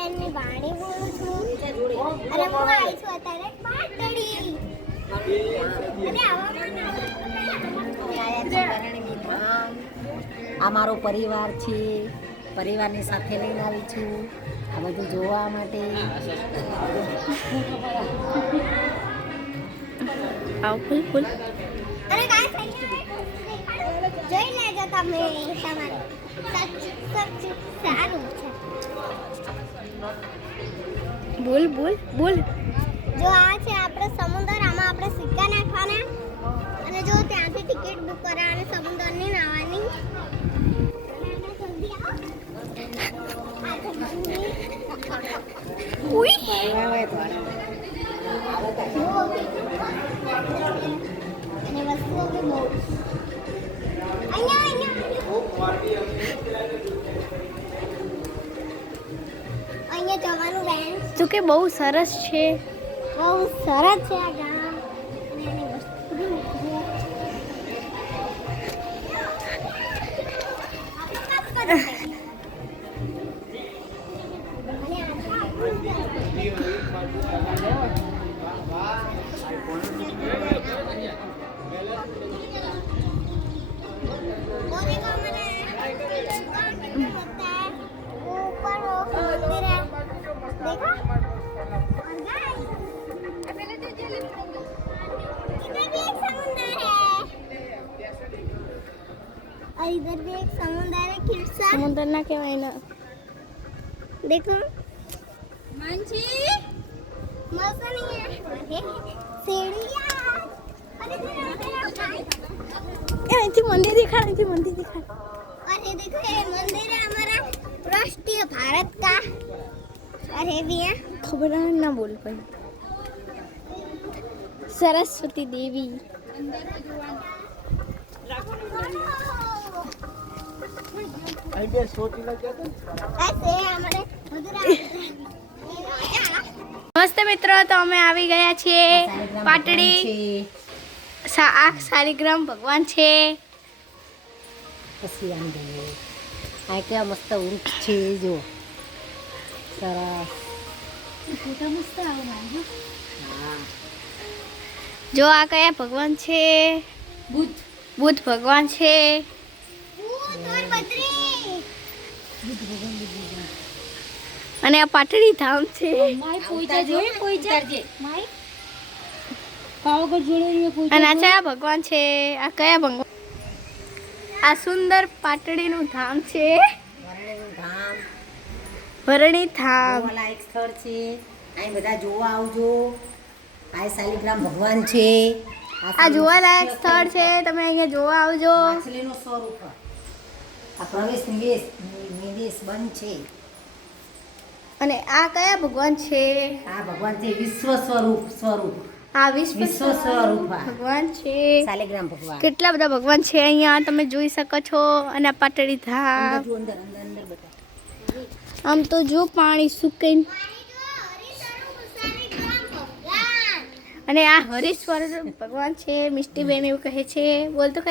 બેનની વાણી બોલું છું અને હું આવી છું અત્યારે પાટડી અને આ મારો પરિવાર છે, પરિવારની સાથે લઈને આવી છું આ બધું જોવા માટે. ફૂલ ફૂલ અરે ગાઈસ જોઈ લેજો તમે તમારે સારું છે. બોલ બોલ બોલ. જો આ છે આપણે સમુદ્ર, આમાં આપણે સિક્કા નાખવાના અને જો ત્યાંથી ટિકિટ બુક કરાવવાની સમુદ્રની નાવાની. અને વસ્તુઓ બી બહુ અહીંયા જવાનું બેન જો કે બહુ સરસ છે, બહુ સરસ છે આ ગામ અને એની વસ્તુ બી इधर भी एक समुंदर है, खिड़सा समुंदर ना कहवाय ना. देखो मानसी मस्त नहीं है. अरे सीढ़ियां, अरे ये मंदिर दिखा, ये मंदिर दिखा. अरे देखो ये मंदिर है हमारा राष्ट्रीय भारत का. अरे भी है खबर ना बोल पाई. सरस्वती देवी નમસ્તે મિત્રો, તો અમે આવી ગયા છીએ પાટડી. આ શાલિગ્રામ ભગવાન છે. પછી આમ જોઈએ આ કેવા મસ્ત વૃક્ષ છે, જો સરસ ફોટા મસ્ત આવે. જો આ કયા ભગવાન છે? બુદ્ધ ભગવાન છે. અને આ પાટડી ધામ છે. અને આ કયા ભગવાન છે? આ કયા ભગવાન? આ સુંદર પાટડીનું ધામ છે, ભરણી ધામ. એક સ્થળ છે, અહીં બધા જોવા આવજો. આ શાલિગ્રામ ભગવાન છે. આ જોવાલાયક સ્થળ છે, તમે અહીંયા જોવા આવજો. માછલીનું સ્વરૂપ આ પ્રવેશ નિવેશ બંધ છે. અને આ કયા ભગવાન છે? આ ભગવાન છે વિશ્વ સ્વરૂપ. આ વિશ્વ સ્વરૂપ ભગવાન છે, શાલિગ્રામ ભગવાન. કેટલા બધા ભગવાન છે અહીંયા તમે જોઈ શકો છો. અને આ પાટડી ધામ. અંદર બતા. આમ તો જો પાણી સુકાઈને. અને આ હરીશ્વર ભગવાન છે. મિષ્ટીબેન એવું કહે છે. બોલ તો ખરી.